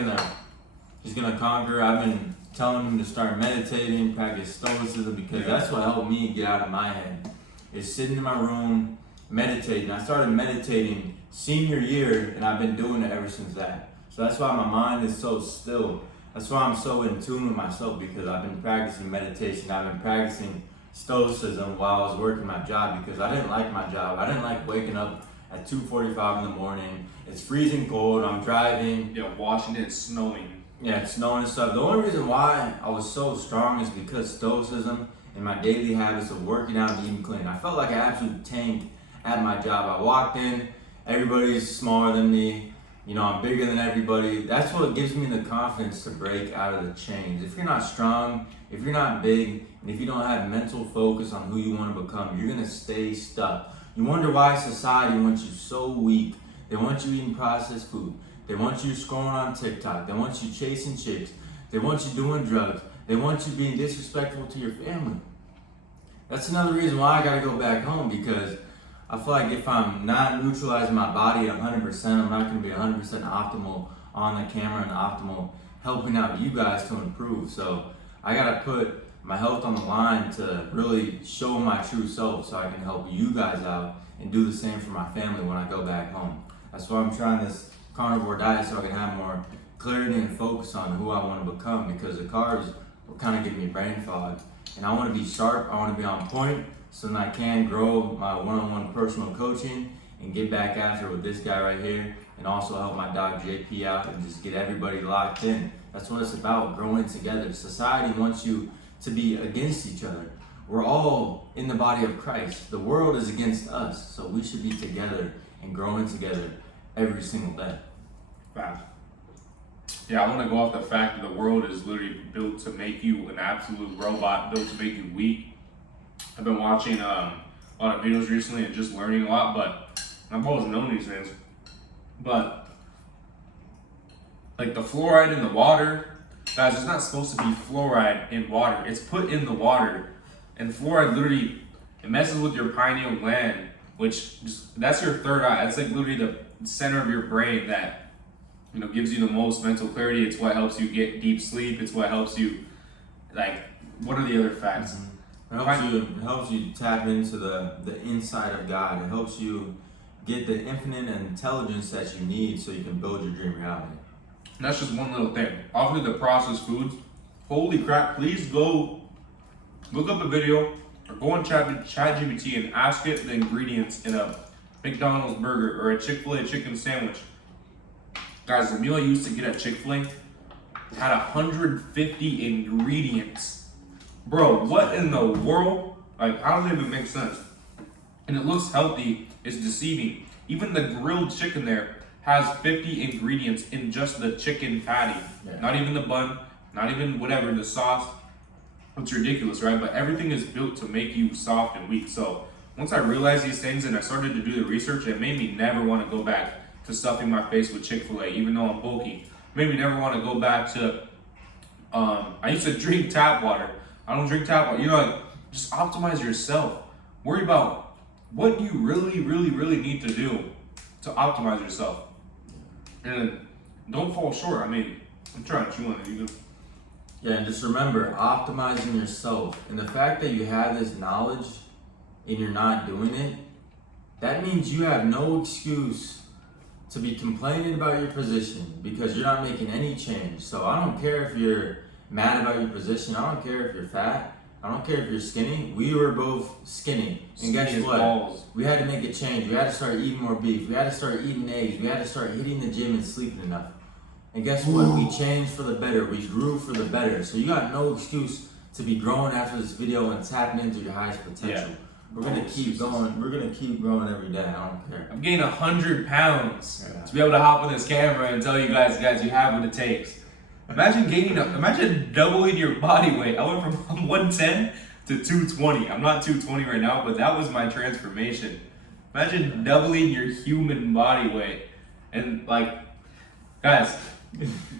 he's gonna conquer. I've been telling him to start meditating, practice Stoicism, because that's what helped me get out of my head. Is sitting in my room, meditating. I started meditating senior year, and I've been doing it ever since that. So that's why my mind is so still. That's why I'm so in tune with myself, because I've been practicing meditation. I've been practicing Stoicism while I was working my job, because I didn't like my job. I didn't like waking up at 2:45 in the morning. It's freezing cold. I'm driving. Yeah, Washington, it's snowing. Yeah, it's snowing and stuff. The only reason why I was so strong is because Stoicism and my daily habits of working out and eating clean. I felt like an absolute tank at my job. I walked in, everybody's smaller than me. You know, I'm bigger than everybody. That's what gives me the confidence to break out of the chains. If you're not strong, if you're not big, and if you don't have mental focus on who you want to become, you're gonna stay stuck. You wonder why society wants you so weak. They want you eating processed food. They want you scrolling on TikTok. They want you chasing chicks. They want you doing drugs. They want you being disrespectful to your family. That's another reason why I gotta go back home, because I feel like if I'm not neutralizing my body 100%, I'm not gonna be 100% optimal on the camera and optimal helping out you guys to improve. So I gotta put my health on the line to really show my true self so I can help you guys out and do the same for my family when I go back home. That's why I'm trying this carnivore diet, so I can have more clarity and focus on who I want to become, because the carbs will kind of give me brain fog. And I want to be sharp, I want to be on point, so that I can grow my one-on-one personal coaching and get back after with this guy right here, and also help my dog JP out and just get everybody locked in. That's what it's about, growing together. Society wants you to be against each other. We're all in the body of Christ. The world is against us, so we should be together and growing together every single day. Wow. Yeah, I want to go off the fact that the world is literally built to make you an absolute robot, built to make you weak. I've been watching a lot of videos recently and just learning a lot, but I've always known these things. But like the fluoride in the water, guys, it's not supposed to be fluoride in water. It's put in the water, and fluoride literally it messes with your pineal gland, which that's your third eye. It's like literally the center of your brain that gives you the most mental clarity. It's what helps you get deep sleep. It's what helps you, like, what are the other facts? It helps you tap into the inside of God. It helps you get the infinite intelligence that you need so you can build your dream reality. And that's just one little thing. Obviously, the processed foods. Holy crap! Please go look up a video or go on ChatGPT and ask it the ingredients in a McDonald's burger or a Chick-fil-A chicken sandwich. Guys, the meal I used to get at Chick-fil-A had 150 ingredients. Bro, what in the world? Like, how does it even make sense? And it looks healthy, it's deceiving. Even the grilled chicken there has 50 ingredients in just the chicken patty. Yeah. Not even the bun, not even whatever, the sauce. It's ridiculous, right? But everything is built to make you soft and weak. So once I realized these things and I started to do the research, it made me never want to go back to stuffing my face with Chick-fil-A, even though I'm bulky. It made me never want to go back to, I used to drink tap water. I don't drink tap water. Like, just optimize yourself. Worry about what you really, really, really need to do to optimize yourself. And don't fall short. I mean, I'm trying to chew on it. You can. Yeah, and just remember, optimizing yourself. And the fact that you have this knowledge and you're not doing it, that means you have no excuse to be complaining about your position because you're not making any change. So I don't care if you're mad about your position. I don't care if you're fat. I don't care if you're skinny. We were both skinny. And guess what? Balls. We had to make a change. We had to start eating more beef. We had to start eating eggs. We had to start hitting the gym and sleeping enough. And guess what? We changed for the better. We grew for the better. So you got no excuse to be growing after this video and tapping into your highest potential. Yeah. We're gonna keep going. We're gonna keep growing every day. I don't care. I'm gaining 100 pounds to be able to hop on this camera and tell you guys, you have what it takes. Imagine doubling your body weight. I went from 110 to 220. I'm not 220 right now, but that was my transformation. Imagine doubling your human body weight. And like, guys,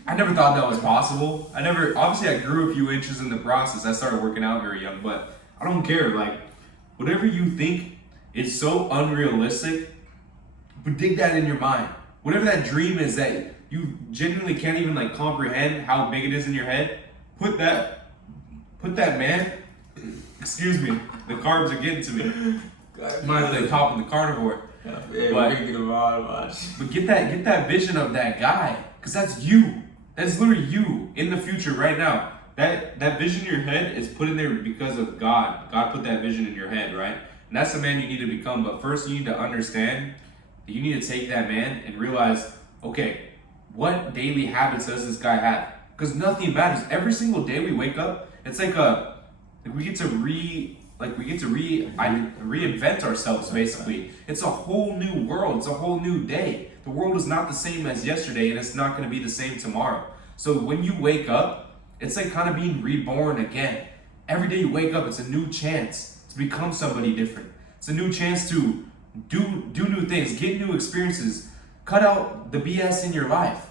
I never thought that was possible. Obviously I grew a few inches in the process. I started working out very young, but I don't care. Like, whatever you think is so unrealistic, but dig that in your mind. Whatever that dream is that you genuinely can't even like comprehend how big it is in your head, put that man, excuse me, the carbs are getting to me. Might have to top of the carnivore. Yeah, but get that vision of that guy, because that's you. That's literally you in the future right now. That vision in your head is put in there because of God. God put that vision in your head, right? And that's the man you need to become. But first you need to understand that you need to take that man and realize, okay, what daily habits does this guy have? Because nothing matters. Every single day we wake up, it's like we get to reinvent ourselves basically. It's a whole new world. It's a whole new day. The world is not the same as yesterday, and it's not going to be the same tomorrow. So when you wake up, it's like kind of being reborn again. Every day you wake up, it's a new chance to become somebody different. It's a new chance to do new things, get new experiences, cut out the BS in your life.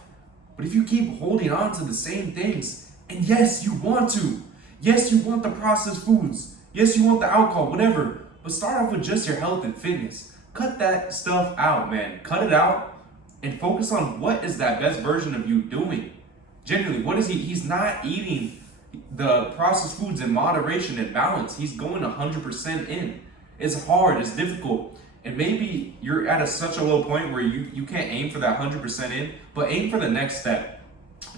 But if you keep holding on to the same things, and yes, you want to. Yes, you want the processed foods. Yes, you want the alcohol, whatever. But start off with just your health and fitness. Cut that stuff out, man. Cut it out and focus on what is that best version of you doing. Genuinely, what is he? He's not eating the processed foods in moderation and balance. He's going 100% in. It's hard, it's difficult. And maybe you're at such a low point where you can't aim for that 100% in, but aim for the next step.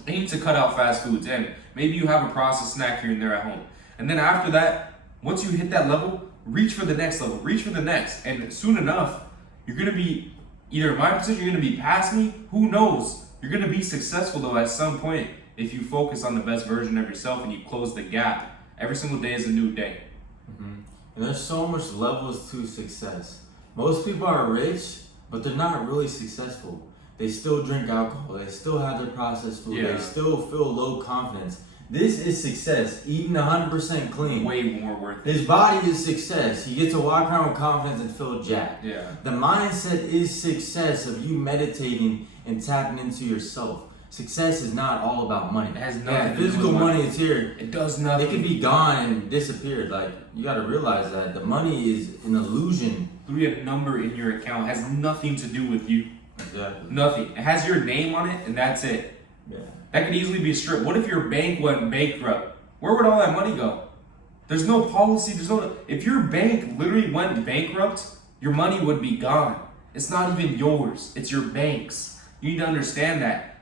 Aim to cut out fast foods, and maybe you have a processed snack here and there at home. And then after that, once you hit that level, reach for the next level, reach for the next. And soon enough, you're gonna be, either in my position, you're gonna be past me, who knows? You're gonna be successful though at some point if you focus on the best version of yourself and you close the gap. Every single day is a new day. Mm-hmm. And there's so much levels to success. Most people are rich, but they're not really successful. they still drink alcohol, they still have their processed food, Yeah. they still feel low confidence. This is success. Eating 100% clean. Way more worth it. His body is success. He gets to walk around with confidence and feel jacked. Yeah. The mindset is success of you meditating and tapping into yourself. Success is not all about money. It has nothing Yeah, to do with physical money. money is here. It does nothing. It could be gone and disappeared. Like, you gotta realize that the money is an illusion. Literally a number in your account has nothing to do with you. Exactly. Nothing. It has your name on it, and that's it. Yeah. That could easily be stripped. What if your bank went bankrupt? Where would all that money go? There's no policy. If your bank literally went bankrupt, your money would be gone. It's not even yours. It's your bank's. You need to understand that.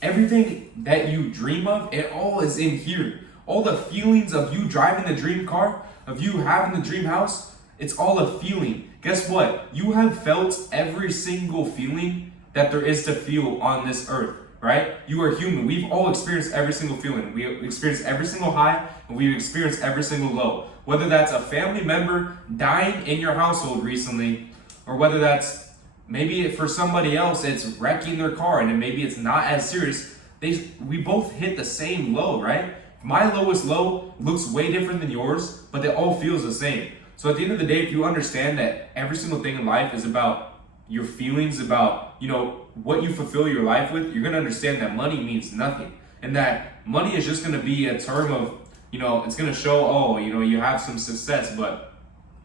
Everything that you dream of, it all is in here. All the feelings of you driving the dream car, of you having the dream house, it's all a feeling. Guess what? You have felt every single feeling that there is to feel on this earth, right? You are human. We've all experienced every single feeling. We experienced every single high, and we've experienced every single low. Whether that's a family member dying in your household recently, or whether that's maybe for somebody else, it's wrecking their car, and then maybe it's not as serious. We both hit the same low, right? My lowest low looks way different than yours, but it all feels the same. So at the end of the day, if you understand that every single thing in life is about your feelings, about, what you fulfill your life with, you're going to understand that money means nothing. And that money is just going to be a term of, it's going to show, you have some success, but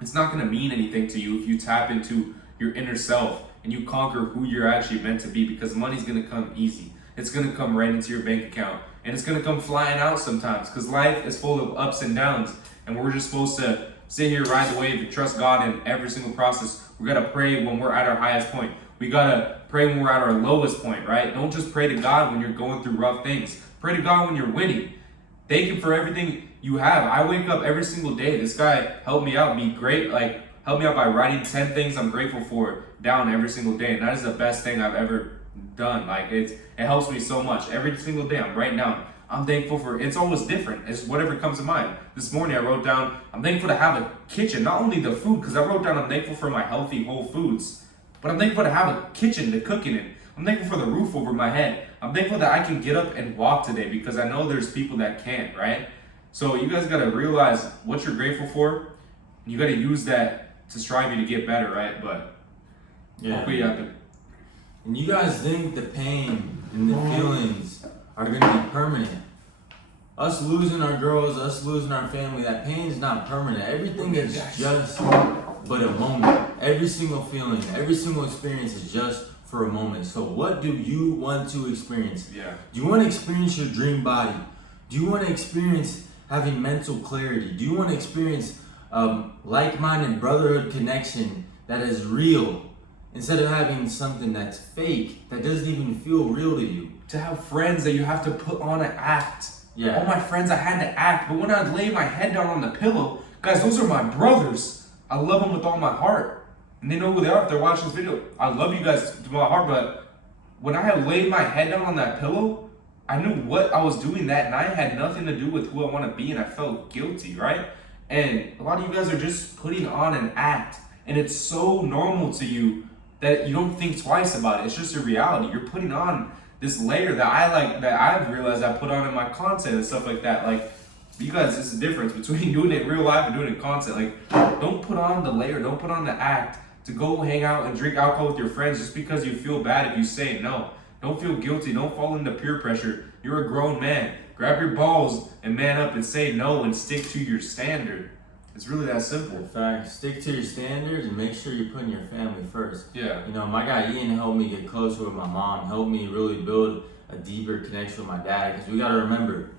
it's not going to mean anything to you if you tap into your inner self and you conquer who you're actually meant to be, because money's going to come easy. It's going to come right into your bank account, and it's going to come flying out sometimes, because life is full of ups and downs, and we're just supposed to sit here, ride the wave, and trust God in every single process. We got to pray when we're at our highest point. We got to pray when we're at our lowest point, right? Don't just pray to God when you're going through rough things. Pray to God when you're winning. Thank Him for everything you have. I wake up every single day. This guy helped me out, be great, help me out by writing 10 things I'm grateful for down every single day. And that is the best thing I've ever done. It helps me so much. Every single day I'm writing down, I'm thankful for, it's always different. It's whatever comes to mind. This morning I wrote down, I'm thankful to have a kitchen, not only the food, because I wrote down I'm thankful for my healthy whole foods, but I'm thankful to have a kitchen to cook in it. I'm thankful for the roof over my head. I'm thankful that I can get up and walk today, because I know there's people that can't, right? So you guys got to realize what you're grateful for. You got to use that to strive you to get better, right? But yeah. And you guys think the pain and the feelings are going to be permanent. Us losing our girls, us losing our family, that pain is not permanent. Everything is just but a moment. Every single feeling, every single experience is just for a moment. So what do you want to experience? Yeah. Do you want to experience your dream body? Do you want to experience having mental clarity? Do you want to experience like-minded brotherhood connection that is real, instead of having something that's fake, that doesn't even feel real to you? To have friends that you have to put on an act. Yeah. All my friends, I had to act, but when I lay my head down on the pillow, guys, those are my brothers. I love them with all my heart. And they know who they are if they're watching this video. I love you guys to my heart, but when I had laid my head down on that pillow, I knew what I was doing that night had nothing to do with who I want to be, and I felt guilty, right? And a lot of you guys are just putting on an act, and it's so normal to you that you don't think twice about it. It's just a reality. You're putting on this layer that I've realized I put on in my content and stuff like that. You guys, it's the difference between doing it in real life and doing it in content. Don't put on the layer, don't put on the act to go hang out and drink alcohol with your friends just because you feel bad if you say no. Don't feel guilty, don't fall into peer pressure. You're a grown man. Grab your balls and man up and say no and stick to your standard. It's really that simple. In fact, stick to your standards and make sure you're putting your family first. Yeah. My guy Ian helped me get closer with my mom, helped me really build a deeper connection with my dad, because we got to remember,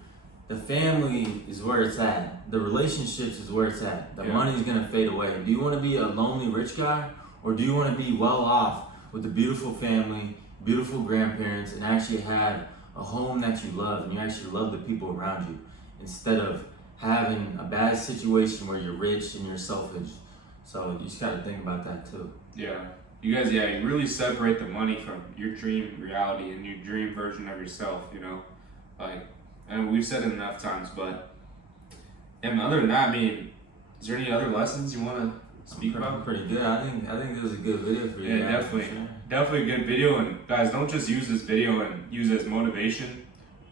the family is where it's at. The relationships is where it's at. The money's going to fade away. Do you want to be a lonely rich guy, or do you want to be well off with a beautiful family, beautiful grandparents, and actually have a home that you love, and you actually love the people around you, instead of having a bad situation where you're rich and you're selfish? So you just got to think about that too. Yeah. You guys, you really separate the money from your dream reality and your dream version of yourself, and we've said it enough times, but, and other than that, is there any other lessons you want to speak about? Pretty good. I think this was a good video for you. Yeah, guys, definitely. for sure. Definitely a good video. And guys, don't just use this video and use it as motivation.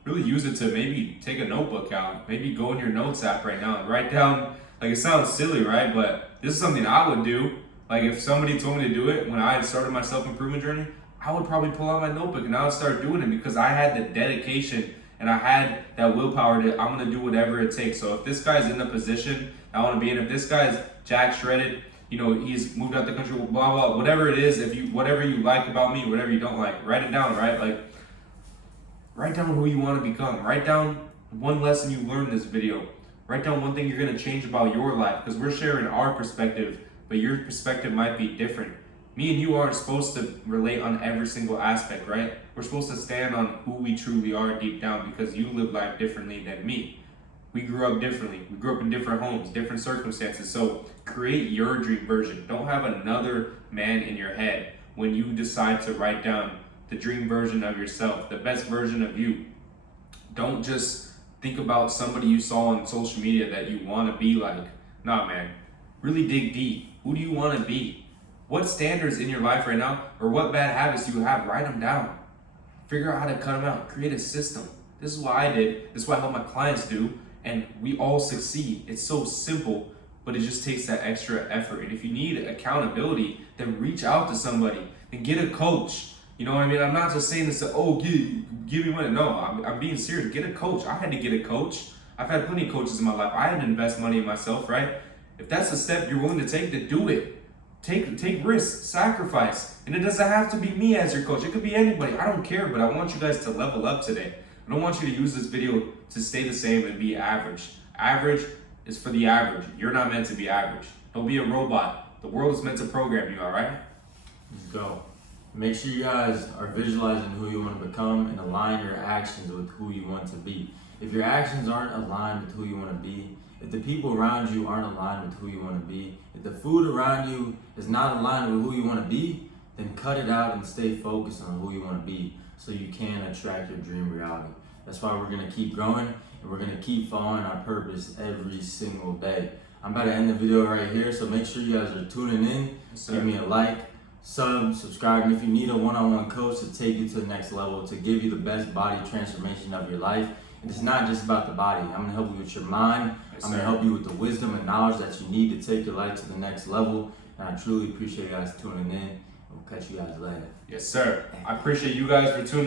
Really use it to maybe take a notebook out. Maybe go in your notes app right now and write down, like it sounds silly, right? But this is something I would do. Like if somebody told me to do it when I had started my self-improvement journey, I would probably pull out my notebook and I would start doing it because I had the dedication and I had that willpower to, I'm gonna do whatever it takes. So if this guy's in the position I wanna be in, if this guy's jack shredded, you know, he's moved out the country, blah, blah, whatever it is, if you, whatever you like about me, whatever you don't like, write it down, right? Like, write down who you wanna become. Write down one lesson you learned in this video. Write down one thing you're gonna change about your life because we're sharing our perspective, but your perspective might be different. Me and you aren't supposed to relate on every single aspect, right? We're supposed to stand on who we truly are deep down because you live life differently than me. We grew up differently. We grew up in different homes, different circumstances. So create your dream version. Don't have another man in your head when you decide to write down the dream version of yourself, the best version of you. Don't just think about somebody you saw on social media that you want to be like. Nah, man. Really dig deep. Who do you want to be? What standards in your life right now, or what bad habits you have, write them down. Figure out how to cut them out. Create a system. This is what I did. This is what I help my clients do. And we all succeed. It's so simple, but it just takes that extra effort. And if you need accountability, then reach out to somebody and get a coach. You know what I mean? I'm not just saying this to, oh, give me money. No, I'm being serious. Get a coach. I had to get a coach. I've had plenty of coaches in my life. I had to invest money in myself, right? If that's a step you're willing to take, then do it. Take risks, sacrifice. And it doesn't have to be me as your coach. It could be anybody. I don't care, but I want you guys to level up today. I don't want you to use this video to stay the same and be average. Average is for the average. You're not meant to be average. Don't be a robot. The world is meant to program you, all right? Let's go. Make sure you guys are visualizing who you want to become and align your actions with who you want to be. If your actions aren't aligned with who you want to be, if the people around you aren't aligned with who you want to be, if the food around you is not aligned with who you want to be, then cut it out and stay focused on who you want to be so you can attract your dream reality. That's why we're going to keep growing and we're going to keep following our purpose every single day. I'm about to end the video right here, so make sure you guys are tuning in. Give me a like, subscribe, and if you need a one-on-one coach to take you to the next level, to give you the best body transformation of your life, and it's not just about the body. I'm going to help you with your mind. I'm going to help you with the wisdom and knowledge that you need to take your life to the next level. And I truly appreciate you guys tuning in. We'll catch you guys later. Yes, sir. I appreciate you guys for tuning in.